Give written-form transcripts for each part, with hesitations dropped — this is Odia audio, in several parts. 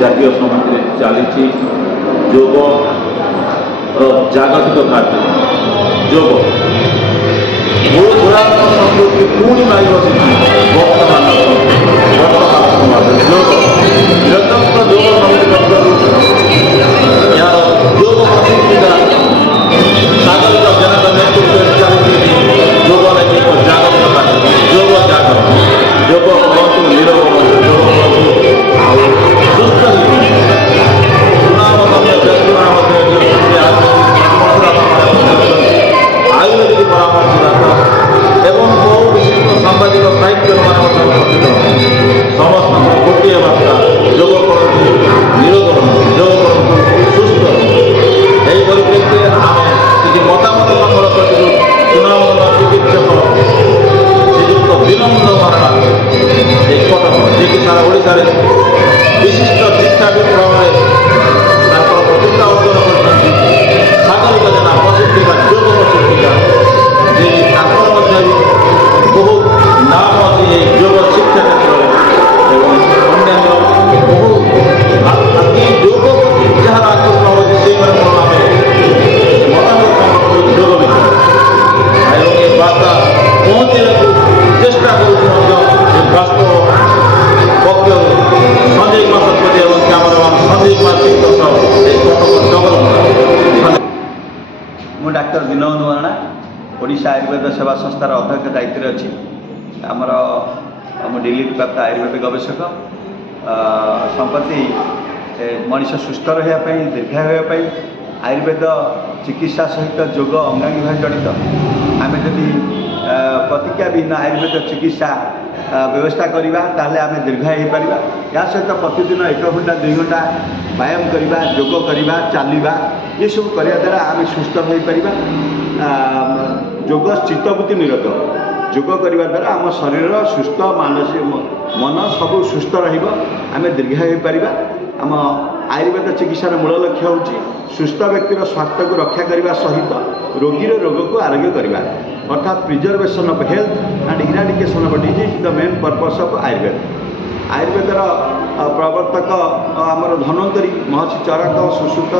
জাতীয় সমিতি চালিছি যোগ জাগতিক କାର୍ଯ୍ୟ ଯୋଗ ମୂଳ ପୁରାତନ ସଂସ୍କୃତି ପୁଣି ମାରି ବସିଛି ବର୍ତ୍ତମାନ ସମାଜରେ ଯୋଗ ନିରନ୍ତର ଯୋଗ ସମିତି ପକ୍ଷରୁ ଏହାର ଯୋଗ ପ୍ରଶିକ୍ଷିକା ନାଗରିକ ଜନତା ନେତୃତ୍ୱରେ ଚାଲିଛି ଯୋଗ ନୈତିକ ଜାଗତିକ କାର୍ଯ୍ୟ ଯୋଗ ଜାଗର ଯୋଗ କରନ୍ତୁ ନିରୋଗ କରନ୍ତୁ ଯୋଗ କରନ୍ତୁ ଆଉ ସୁସ୍ଥ ସୁନାମଧନ୍ୟ ବ୍ୟକ୍ତିମାନ ମଧ୍ୟରେ ଆୟୁର୍ବେଦିକ ପରାମର୍ଶଦାତା ଏବଂ ବହୁ ବିଶିଷ୍ଟ ସାମ୍ବାଦିକ ସାହିତ୍ୟମାନ ମଧ୍ୟ ଉପସ୍ଥିତ ସମସ୍ତଙ୍କର ଗୋଟିଏ ବାର୍ତ୍ତା ଯୋଗ କରନ୍ତୁ ନିରୋଗ କରନ୍ତୁ ଯୋଗ କରନ୍ତୁ ସୁସ୍ଥ ଏହି ପରିପ୍ରେକ୍ଷୀରେ ଆମେ କିଛି ମତାମତ ସଂଗ୍ରହ କରିଛୁ। ସୁନାମଧନ୍ୟ ଚିକିତ୍ସକ ଶ୍ରୀଯୁକ୍ତ ବିନନ୍ଦ ମହାରଣା ଏହି କଟକ ଯିଏକି ସାରା ଓଡ଼ିଶାରେ ବିଶିଷ୍ଟ ଶିକ୍ଷାବିତ ଭାବରେ ତାଙ୍କର ପ୍ରତିଷ୍ଠା ଅର୍ଜନ କରିଛନ୍ତି। ସାଗରିକ ଜେନା ପ୍ରଶିକ୍ଷିକା ଯୋଗ ପ୍ରଶିକ୍ଷିକା ଯିଏକି ତାଙ୍କର ମଧ୍ୟ ବହୁତ ନାମ ଅଛି ଏହି ଯୋଗ ଶିକ୍ଷା କ୍ଷେତ୍ରରେ ଏବଂ ଅନ୍ୟାନ୍ୟ ବହୁ ଆଜି ଯୋଗ ପ୍ରତି ଯାହାର ଆକର୍ଷଣ ହେଉଛି ସେଇମାନଙ୍କୁ ଆମେ ମତାମତ ଯୋଗ ବିଷୟରେ ଏବଂ ଏ ବାର୍ତ୍ତା ପହଞ୍ଚିବାକୁ ଚେଷ୍ଟା କରୁଛୁ ମଧ୍ୟ ଏ ବାସ୍ତବ ପକ୍ଷରୁ ସଞ୍ଜୟ କୁମାର ଶତପଥୀ ଏବଂ କ୍ୟାମେରାମ୍ୟାନ୍ ସଞ୍ଜୟ କୁମାର ସିଂଙ୍କ ସହ ଏହି କଟକ ଜଗତମରା। ମୁଁ ଡାକ୍ତର ବିନୋଦ ମହାରଣା ଓଡ଼ିଶା ଆୟୁର୍ବେଦ ସେବା ସଂସ୍ଥାର ଅଧ୍ୟକ୍ଷ ଦାୟିତ୍ୱରେ ଅଛି। ଆମର ମୁଁ ଡିଲିଟ୍ ପ୍ରାପ୍ତ ଆୟୁର୍ବେଦ ଗବେଷକ। ସମ୍ପ୍ରତି ମଣିଷ ସୁସ୍ଥ ରହିବା ପାଇଁ ଦୀର୍ଘାୟୁ ହେବା ପାଇଁ ଆୟୁର୍ବେଦ ଚିକିତ୍ସା ସହିତ ଯୋଗ ଅଙ୍ଗାଙ୍ଗୀ ଭାବେ ଜଡ଼ିତ। ଆମେ ଯଦି ପ୍ରତିକ୍ରିୟା ବିହୀନ ଆୟୁର୍ବେଦ ଚିକିତ୍ସା ବ୍ୟବସ୍ଥା କରିବା ତାହେଲେ ଆମେ ଦୀର୍ଘାୟୁ ହେଇପାରିବା। ଏହା ସହିତ ପ୍ରତିଦିନ 1 ଘଣ୍ଟା 2 ଘଣ୍ଟା ବ୍ୟାୟାମ କରିବା, ଯୋଗ କରିବା, ଚାଲିବା ଏସବୁ କରିବା ଦ୍ୱାରା ଆମେ ସୁସ୍ଥ ରହିପାରିବା। ଯୋଗ ଚିତ୍ତବୃତ୍ତି ନିରୋଧ ଯୋଗ କରିବା ଦ୍ୱାରା ଆମ ଶରୀର ସୁସ୍ଥ ମାନସିକ ମନ ସବୁ ସୁସ୍ଥ ରହିବ, ଆମେ ଦୀର୍ଘାୟୁ ହେଇପାରିବା। ଆମ ଆୟୁର୍ବେଦ ଚିକିତ୍ସାର ମୂଳ ଲକ୍ଷ୍ୟ ହେଉଛି ସୁସ୍ଥ ବ୍ୟକ୍ତିର ସ୍ୱାସ୍ଥ୍ୟକୁ ରକ୍ଷା କରିବା ସହିତ ରୋଗୀର ରୋଗକୁ ଆରୋଗ୍ୟ କରିବା, ଅର୍ଥାତ୍ preservation of health and eradication of disease the main purpose of Ayurveda. ଆୟୁର୍ବେଦର ପ୍ରବର୍ତ୍ତକ ଆମର ଧନ୍ୱନ୍ତରୀ ମହର୍ଷି ଚରକ, ସୁଶ୍ରୁତ,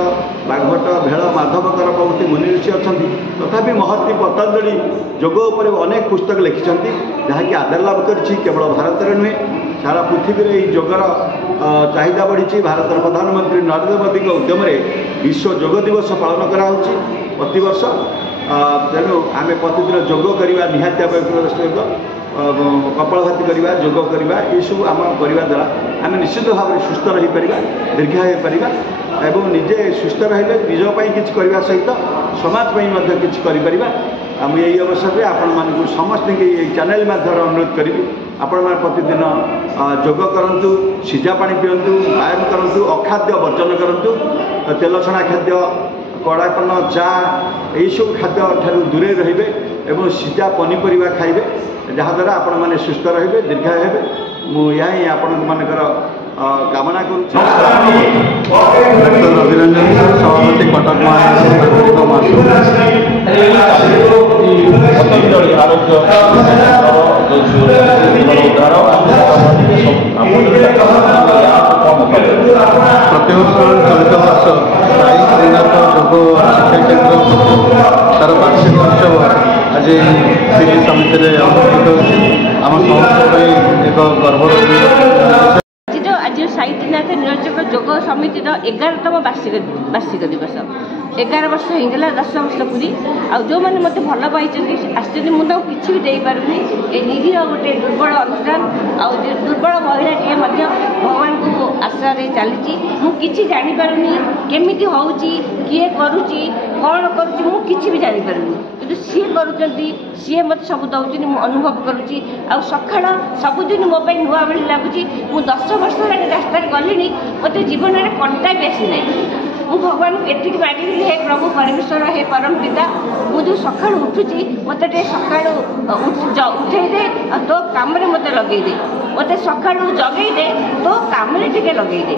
ବାଘଭଟ୍ଟ, ଭେଳ, ମାଧବକର ପ୍ରଭୃତି ମୁନି ଋଷି ଅଛନ୍ତି। ତଥାପି ମହର୍ଷି ପତଞ୍ଜଳି ଯୋଗ ଉପରେ ଅନେକ ପୁସ୍ତକ ଲେଖିଛନ୍ତି ଯାହାକି ଆଦର ଲାଭ କରିଛି। କେବଳ ଭାରତରେ ନୁହେଁ ସାରା ପୃଥିବୀରେ ଏହି ଯୋଗର ଚାହିଦା ବଢ଼ିଛି। ଭାରତର ପ୍ରଧାନମନ୍ତ୍ରୀ ନରେନ୍ଦ୍ର ମୋଦିଙ୍କ ଉଦ୍ୟମରେ ବିଶ୍ୱ ଯୋଗ ଦିବସ ପାଳନ କରାହେଉଛି ପ୍ରତିବର୍ଷ। ତେଣୁ ଆମେ ପ୍ରତିଦିନ ଯୋଗ କରିବା ନିହାତି ଆବଶ୍ୟକ। କପାଳଭାତି କରିବା, ଯୋଗ କରିବା ଏସବୁ ଆମ କରିବା ଦ୍ୱାରା ଆମେ ନିଶ୍ଚିତ ଭାବରେ ସୁସ୍ଥ ରହିପାରିବା, ଦୀର୍ଘାୟୁ ହେଇପାରିବା ଏବଂ ନିଜେ ସୁସ୍ଥ ରହିଲେ ନିଜ ପାଇଁ କିଛି କରିବା ସହିତ ସମାଜ ପାଇଁ ମଧ୍ୟ କିଛି କରିପାରିବା। ମୁଁ ଏହି ଅବସରରେ ଆପଣମାନଙ୍କୁ ସମସ୍ତଙ୍କୁ ଏହି ଚ୍ୟାନେଲ୍ ମାଧ୍ୟମରେ ଅନୁରୋଧ କରିବି ଆପଣମାନେ ପ୍ରତିଦିନ ଯୋଗ କରନ୍ତୁ, ସିଝା ପାଣି ପିଅନ୍ତୁ, ବ୍ୟାୟାମ କରନ୍ତୁ, ଅଖାଦ୍ୟ ବର୍ଜନ କରନ୍ତୁ, ତେଲ ଛଣା ଖାଦ୍ୟ, କଡ଼ାକନ, ଚା ଏହିସବୁ ଖାଦ୍ୟ ଠାରୁ ଦୂରେଇ ରହିବେ ଏବଂ ସିଝା ପନିପରିବା ଖାଇବେ, ଯାହାଦ୍ୱାରା ଆପଣମାନେ ସୁସ୍ଥ ରହିବେ, ଦୀର୍ଘାୟୁ ହେବେ। ମୁଁ ଏହା ହିଁ ଆପଣମାନଙ୍କର କାମନା କରୁଛି। ଡକ୍ଟର ରବିରଞ୍ଜନ ସଭାପତି କଟକ ପତଞ୍ଜଳି ଆରୋଗ୍ୟ ପ୍ରତିବର୍ଷ ଚଳିତ ବର୍ଷ ସାଇ ଶ୍ରୀନାଥ ଯୋଗ ଶିକ୍ଷା କେନ୍ଦ୍ର ତାର ବାର୍ଷିକ ଉତ୍ସବ ଆଜି ସେହି ସମିତିରେ ଅନୁଷ୍ଠିତ ହେଉଛି। ଆମ ସମସ୍ତଙ୍କ ପାଇଁ ଏକ ଗର୍ବର आज साईनाथ निरंजक जोग समितिर 11तम वार्षिक दिवस 11 वर्ष होगा 10 वर्ष पूरी आउ जो मैंने मत भल पाई आश्चर्य मुझे किसी भी देपारूनी ये निरीह गोटे दुर्बल अनुष्ठान आउ दुर्बल महिलाटे भगवान को आश्रा चली मुझे जापारूनी केमी हूँ किए करुच्ची कौन करुच्ची मुझे भी जापारूनी कि सी कर सी मत सब दौर अनुभव करुच्ची आखा सबुदिन मो नुआ भाई लगुच मु 10 वर्ष रास्ता गली मत जीवन में कंटा भी आसी ना मु भगवान को एति मांगी हे प्रभु परमेश्वर हे परम पिता मुझे सका उठुची मत सका उठे दे तो कम मत लगे दे मत सका जगे दे तो कम टे लगे दे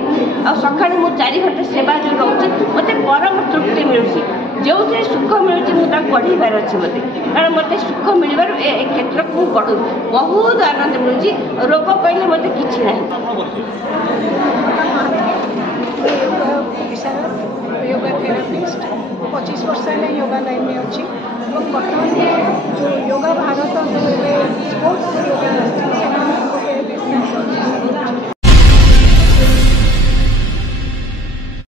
सका मुझे 4 घंटा सेवा जो रोचे मत परम तृप्ति मिलूँ जो सुख मिलूँ मुझे बढ़ेबार अच्छे मत कारण मत सुख मिलवर क्षेत्रକୁ ମୁଁ ବଢ଼ଉଛି ବହୁତ ଆନନ୍ଦ ମିଳୁଛି ରୋଗ କହିଲେ ମୋତେ କିଛି ନାହିଁ योगा थेरापिस्ट 25 वर्ष है योगा लाइन में अच्छी बर्तमान जो योगा भारत जो स्पोर्ट्स योगा